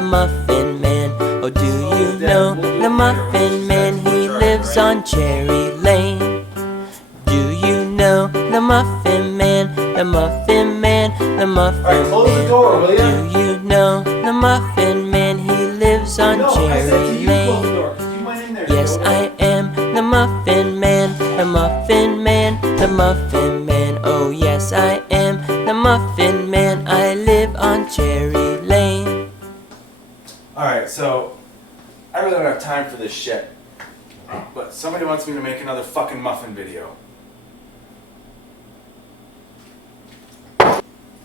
the Muffin Man? Oh, do you know the Muffin Man? He lives on Cherry Lane. Do you know the Muffin Man? The Muffin Man, the Muffin Man. Close the door, will ya? Do you know the Muffin Man? He lives on Cherry Lane. Yes, I am the Muffin Man, the Muffin Man, the Muffin Man. Oh, yes, I am the Muffin Man. I live on Cherry Lane. Alright, so I really don't have time for this shit. But somebody wants me to make another fucking muffin video.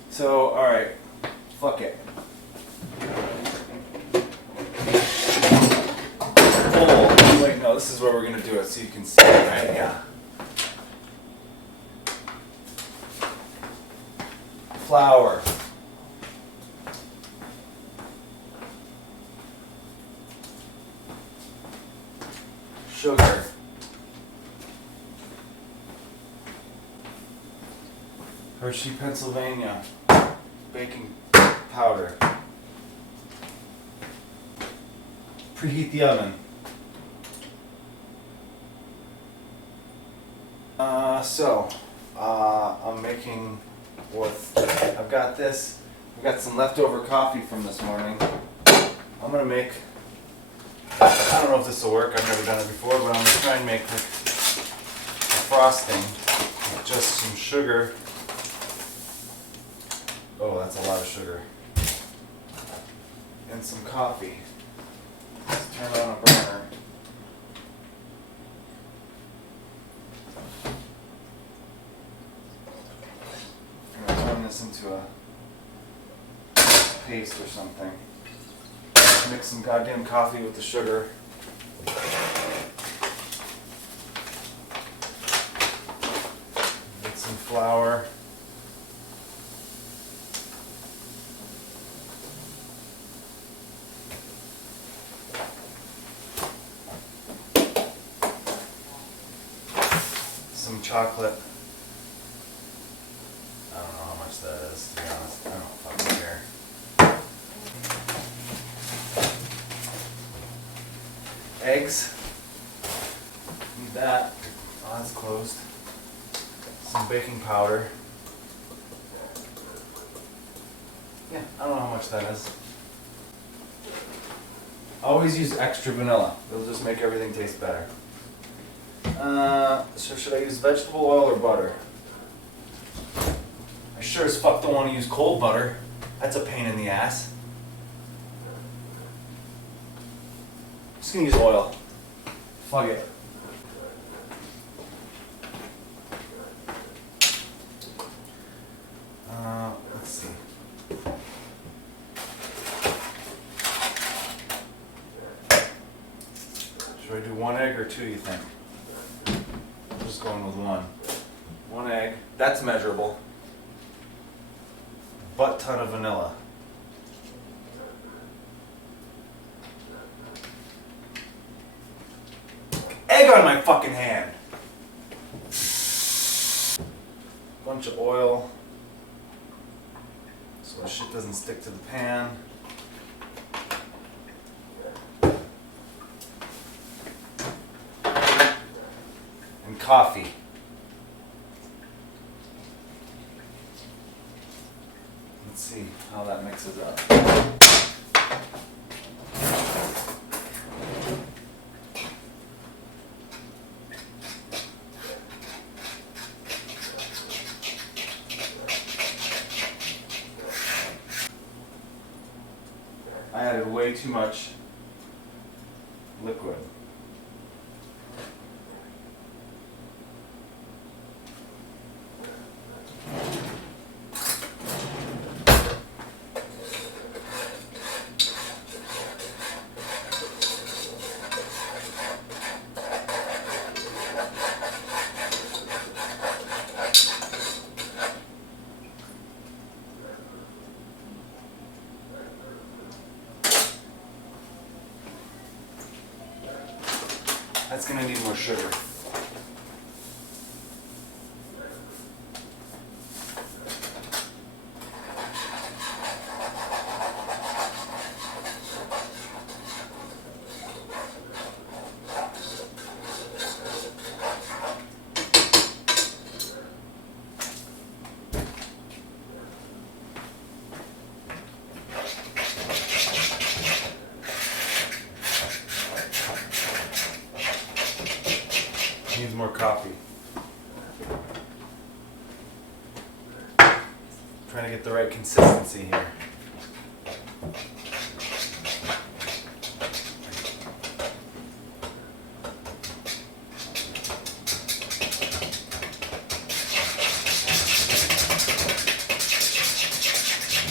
So, alright, fuck it. Oh, wait, no, this is where we're gonna do it so you can see it, right? Yeah. Flour. Sugar. Hershey, Pennsylvania. Baking powder. Preheat the oven. I'm making I've got this. I've got some leftover coffee from this morning. I'm gonna make, I don't know if this will work, I've never done it before, but I'm gonna try and make like a frosting with just some sugar. Oh, that's a lot of sugar. And some coffee. Let's turn on a burner. I'm gonna turn this into a paste or something. Mix some goddamn coffee with the sugar. Get some flour. Some chocolate. I don't know how much that is, to be honest. I don't fucking care. Eggs. Need that. Oh, that's closed. Some baking powder. Yeah, I don't know how much that is. Always use extra vanilla. It'll just make everything taste better. So should I use vegetable oil or butter? I sure as fuck don't want to use cold butter. That's a pain in the ass. I'm just gonna use oil. Fuck it. Let's see. Should I do one egg or two, you think? I'm just going with one. One egg. That's measurable. Butt ton of vanilla. Egg on my fucking hand! Bunch of oil. So the shit doesn't stick to the pan. And coffee. Let's see how that mixes up. I added way too much liquid. That's gonna need more sugar. coffee. Trying to get the right consistency here.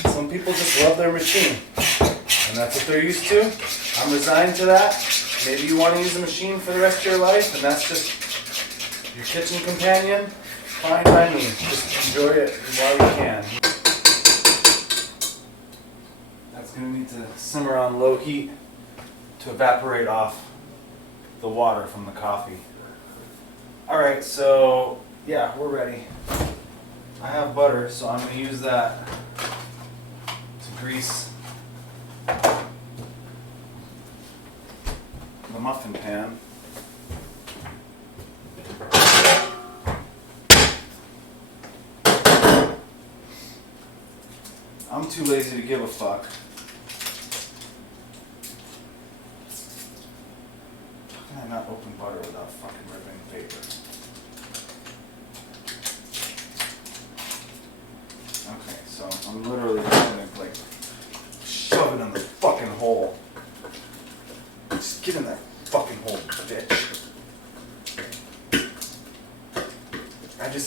Some people just love their machine, and that's what they're used to. I'm resigned to that. Maybe you want to use a machine for the rest of your life, and that's just your kitchen companion. Fine by me. Just enjoy it while you can. That's going to need to simmer on low heat to evaporate off the water from the coffee. Alright, so yeah, we're ready. I have butter, so I'm going to use that to grease the muffin pan. I'm too lazy to give a fuck. How can I not open butter without fucking ripping the paper? Okay, so I'm literally just gonna like shove it in the fucking hole. Just get in that fucking hole, bitch.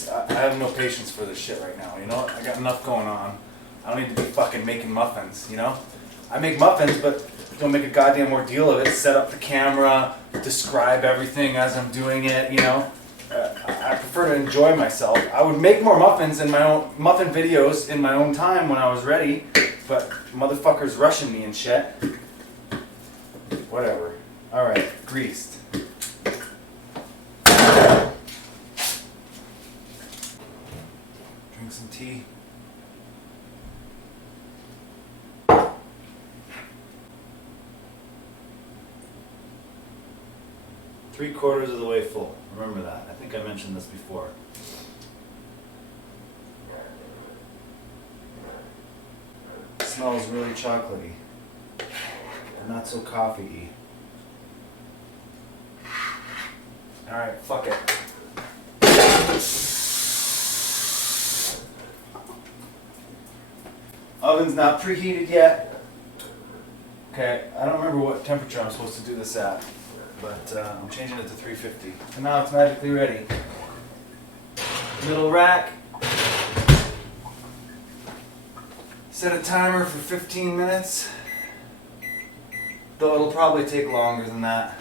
I have no patience for this shit right now, you know? I got enough going on. I don't need to be fucking making muffins, you know? I make muffins, but don't make a goddamn ordeal of it. Set up the camera, describe everything as I'm doing it, you know? I prefer to enjoy myself. I would make more muffins in my own muffin videos in my own time when I was ready, but motherfuckers rushing me and shit. Whatever. Alright, greased. Drink some tea. Three-quarters of the way full. Remember that. I think I mentioned this before. It smells really chocolatey. And not so coffee-y. Alright, fuck it. Oven's not preheated yet. Okay, I don't remember what temperature I'm supposed to do this at. But I'm changing it to 350. And now it's magically ready. Little rack. Set a timer for 15 minutes. Though it'll probably take longer than that.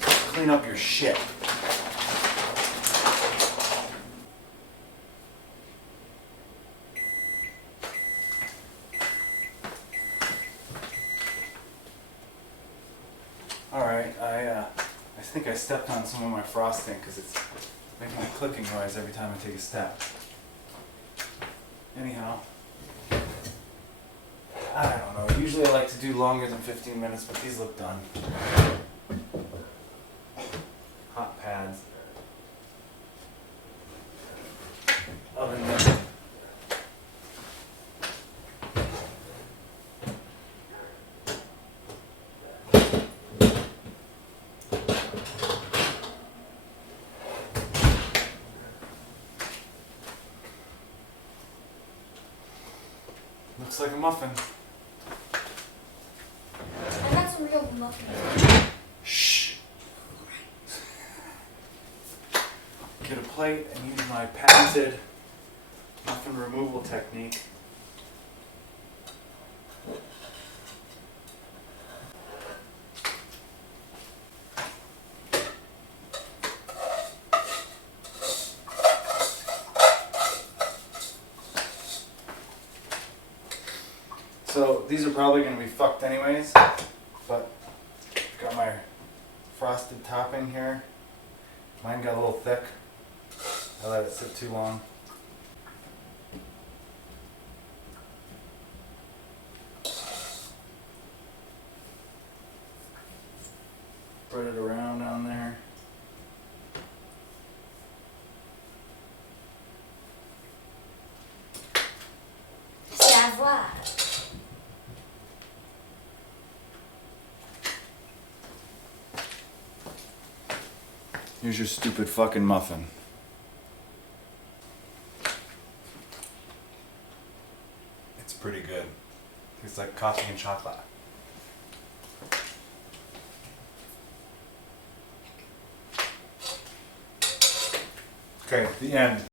Clean up your shit. Alright, I think I stepped on some of my frosting because it's making a clicking noise every time I take a step. Anyhow, I don't know. Usually I like to do longer than 15 minutes, but these look done. Hot pads. Oven mitt. Looks like a muffin. I got some real muffins. Shh. Get a plate and use my patented muffin removal technique. So these are probably going to be fucked anyways, but got my frosted topping here. Mine got a little thick. I let it sit too long. Spread it around down there. Savoir. Here's your stupid fucking muffin. It's pretty good. It's like coffee and chocolate. Okay, the end.